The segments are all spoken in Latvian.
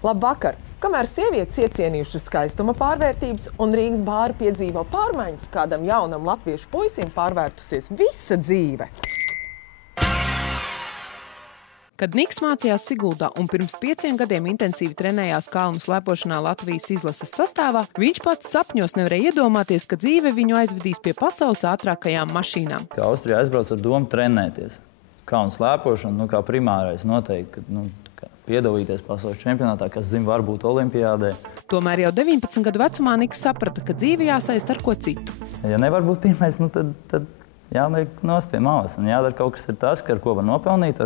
Labvakar! Kamēr sievietes iecienījušas skaistuma pārvērtības un Rīgas bāri piedzīvo pārmaiņas, kādam jaunam latviešu puisim pārvērtusies visa dzīve. Kad Niks mācījās Siguldā un pirms 5 gadiem intensīvi trenējās kalnu slēpošanā Latvijas izlases sastāvā, viņš pats sapņos nevarēja iedomāties, ka dzīve viņu aizvedīs pie pasaules ātrākajām mašīnām. Kā Austrijā aizbrauc ar domu trenēties. Kalnu slēpošana, kā primārais noteikti, ka piedalīties pasaules čempionātā, kas zina, varbūt olimpiādē. Tomēr jau 19 gadu vecumā Niks saprata, ka dzīve jāsaist ar ko citu. Ja nevar būt pirmais, tad jāliek nost pie malas un jādara kaut kas ir tas, ar ko var nopelnīt,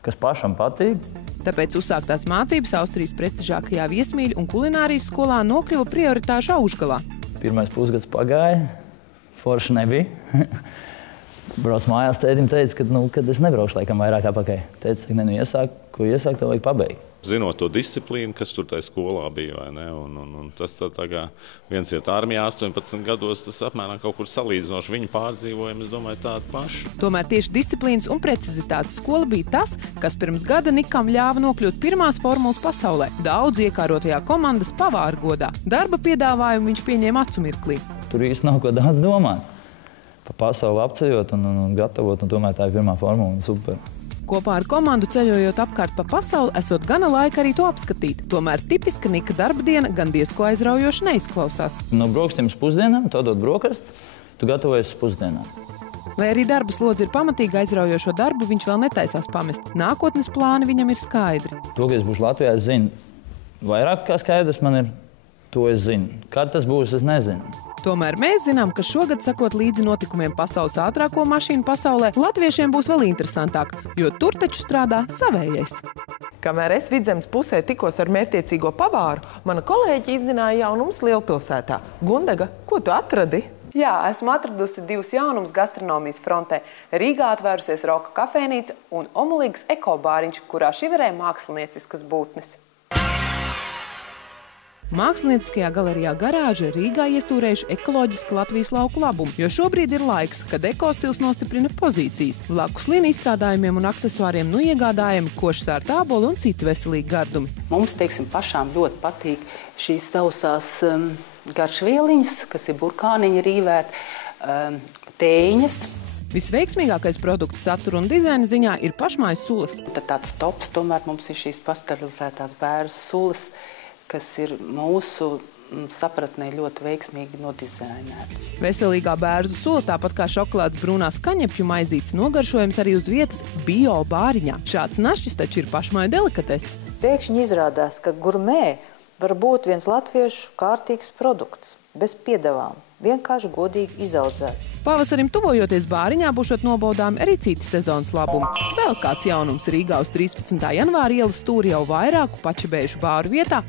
kas pašam patīk. Tāpēc uzsāktās mācības Austrijas prestižākajā viesmīļu un kulinārijas skolā nokļuva prioritāšu augšgalā. Pirmais pusgads pagāja, forši nebija. Brauc mājās, tētim teica, kad es nebraukšu laikam vairāk apakaļ. Teica, ko iesākt, to vajag pabeigt. Zinot to disciplīnu, kas tur tajā skolā bija, vai ne? Un tas tā kā viens iet armijā 18 gados, tas apmēram kaut kur salīdzinoši viņa pārdzīvojumi, es domāju, tādu pašu. Tomēr tieši disciplīnas un precizitātes skola bija tas, kas pirms gada Nikam ļāva nokļūt pirmās formulas pasaulē. Daudz iekārotajā komandas pavāra godā. Darba piedāvājumu viņš pieņēma acu mirklī. Tur īsti nav ko daudz domāt. Pa pasauli apceļot un gatavot, un tomēr tā ir pirmā formula un super. Kopā ar komandu ceļojot apkārt pa pasauli, esot gana laika arī to apskatīt. Tomēr tipiska Nika darba diena gan diezko aizraujoši neizklausās. No brokastiem uz pusdienām, to dod brokastis, tu gatavojies uz pusdienām. Lai arī darba slodze ir pamatīgi aizraujošo darbu, viņš vēl netaisās pamest. Nākotnes plāni viņam ir skaidri. To, ka es būšu Latvijā, es zinu. Vairāk kā skaidrs man ir, to es zinu. Kad tas būs, es nezinu. Tomēr mēs zinām, ka šogad, sakot līdzi notikumiem pasaules ātrāko mašīnu pasaulē, latviešiem būs vēl interesantāk, jo tur taču strādā savējais. Kamēr es Vidzemes pusē tikos ar mērķtiecīgo pavāru, mana kolēģi izzināja jaunumus Lielpilsētā. Gundega, ko tu atradi? Jā, esmu atradusi 2 jaunumus gastronomijas frontē. Rīgā atvērusies Roka kafejnīca un omulīgs ekobāriņš, kurā šiverē mākslinieciskas būtnes. Mākslinieckajā galerijā Garāža Rīgā iestūrējuši ekoloģiski Latvijas lauku labumu, jo šobrīd ir laiks, kad ekostils nostiprina pozīcijas. Blakus līnu izstrādājumiem un aksesuāriem iegādājami košsārta āboli un citi veselīgi gardumi. Mums, pašām ļoti patīk šīs sausās garšvieliņas, kas ir burkāniņi rīvēt, tēņas. Visveiksmīgākais produktu satura un dizaina ziņā ir pašmājas sulas. Tad tāds tops tomēr mums ir šīs pasterilizētās bērnu sulas, kas ir mūsu sapratnē ļoti veiksmīgi nodizainēts. Veselīgā bērzu sula, tāpat kā šokolādes brūnās kaņepju maizītes, nogaršojums arī uz vietas bio bāriņā. Šāds našķis taču ir pašmāju delikatese. Pēkšņi izrādās, ka gurmē var būt viens latviešu kārtīgs produkts, bez piedevām, vienkārši godīgi izaudzēts. Pavasarim tuvojoties bāriņā būšot nobaudāmi arī citi sezonas labumi. Vēl kāds jaunums Rīgā uz 13. janvāra ielas stūri jau vairāku pačabējušu bāru vietā,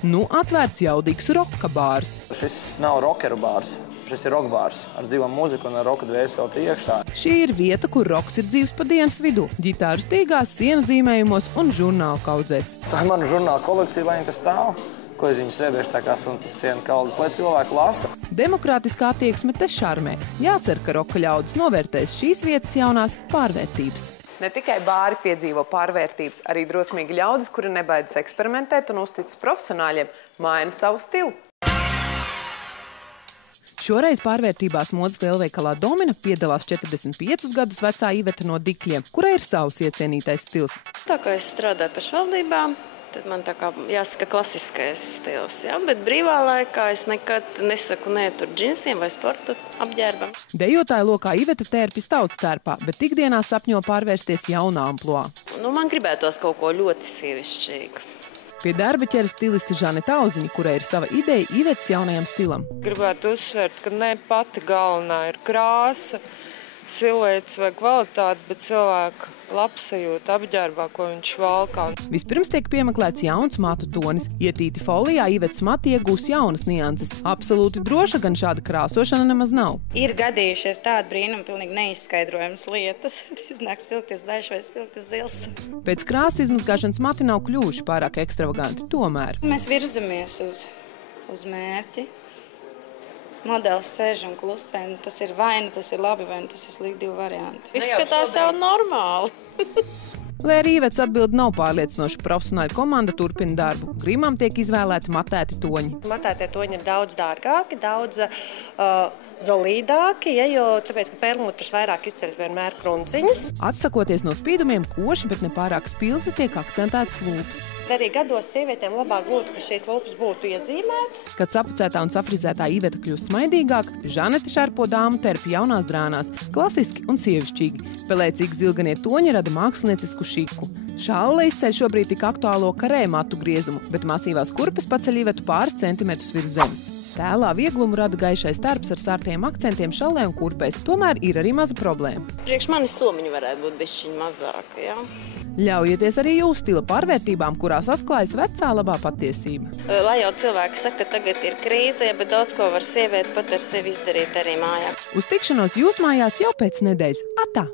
atvērts jaudīgs roka bārs. Šis nav rokeru bārs, šis ir roka bārs ar dzīvo mūziku un ar roka dvēseli iekšā. Šī ir vieta, kur roks ir dzīves pa dienas vidū, ģitāru stīgās, sienu zīmējumos un žurnālu kaudzēs. Tā ir mana žurnāla kolekcija, lai viņa tas stāv. Ko es viņu sēdēšu tā kā suns uz sienu kaldas, lai cilvēku lasa. Demokrātiskā attieksme te šarmē. Jācer, ka roka ļaudis novērtēs šīs vietas jaunās pārvērtības. Ne tikai bāri piedzīvo pārvērtības, arī drosmīgi ļaudis, kuri nebaidas eksperimentēt un uzticas profesionāļiem, maina savu stilu. Šoreiz pārvērtībās modes lielveikalā Domina piedalās 45 gadus vecā Iveta no Dikļiem, kurai ir savs iecienītais stils. Tā kā es strādāju pašvaldībā, tad man tā kā jāsaka klasiskais stils, jā? Bet brīvā laikā es nekad nesaku nē tur džinsiem vai sporta apģērbam. Dejotāja lokā Iveta tērpjas tautstērpā, bet ikdienā sapņo pārvērsties jaunā amploā. Man gribētos kaut ko ļoti sievišķīgu. Pie darba ķeras stiliste Žaneta Auziņa, kurai ir sava ideja Ivetas jaunajam stilam. Gribētu uzsvērt, ka ne pati galvenā ir krāsa, siluets vai kvalitāte, bet cilvēka labsajūta apģērbā, ko viņš valkā. Vispirms tiek piemeklēts jauns matu tonis. Ietīti folijā Ivetas mati iegūs jaunas nianses. Absolūti droša gan šāda krāsošana nemaz nav. Ir gadījušies tādi brīnumi, pilnīgi neizskaidrojamas lietas. Iznāk spilgties zaļš vai spilgties zils. Pēc krāsas izmazgāšanas mati nav kļuvuši pārāk ekstravaganti, tomēr. Mēs virzamies uz mērķi. Modelis sēž un klusē. Tas ir vai nu tas ir labi, vai nu tas ir slikti, 2 varianti. Izskatās jau normāli. Lai arī Īvets atbild nav pārliecinoša, profesionāla komanda turpina darbu. Grimam tiek izvēlēti matēti toņi. Matētie toņi ir daudz dārgāki, daudz zolīdāki, jo tāpēc, ka perlmutrs vairāk izceļ vienmēr krunciņas. Atsakoties no spīdumiem, koši, bet ne pārāk spilgti, tiek akcentētas lūpas. Arī gados sievietēm labāk būtu, ka šīs lūpas būtu iezīmētas. Kad sapucētā un safrizētā Iveta kļūst smaidīgāk, Žanete šarpo dāmu terpi jaunās drānās, klasiski un sievišķīgi. Spēlēcīgi zilganie toņi rada māksliniecisku šiku. Šaule izceļ šobrīd tik aktuālo karē matu griezumu, bet masīvās kurpes paceļ Ivetu pāris centimetrus virs zemes. Tēlā vieglumu rada gaišais tarbs ar sārtiem akcentiem šallē un kurpēs, tomēr ir arī maza problēma. Priekš manis somiņi varētu būt bišķiņ mazāk, jā. Ļaujieties arī jūsu stila pārvērtībām, kurās atklājas vecā labā patiesība. Lai jau cilvēki saka, ka tagad ir krīze, bet daudz ko var sieviete pat ar sevi izdarīt arī mājā. Uz tikšanos jūs mājās jau pēc nedēļas. Atā!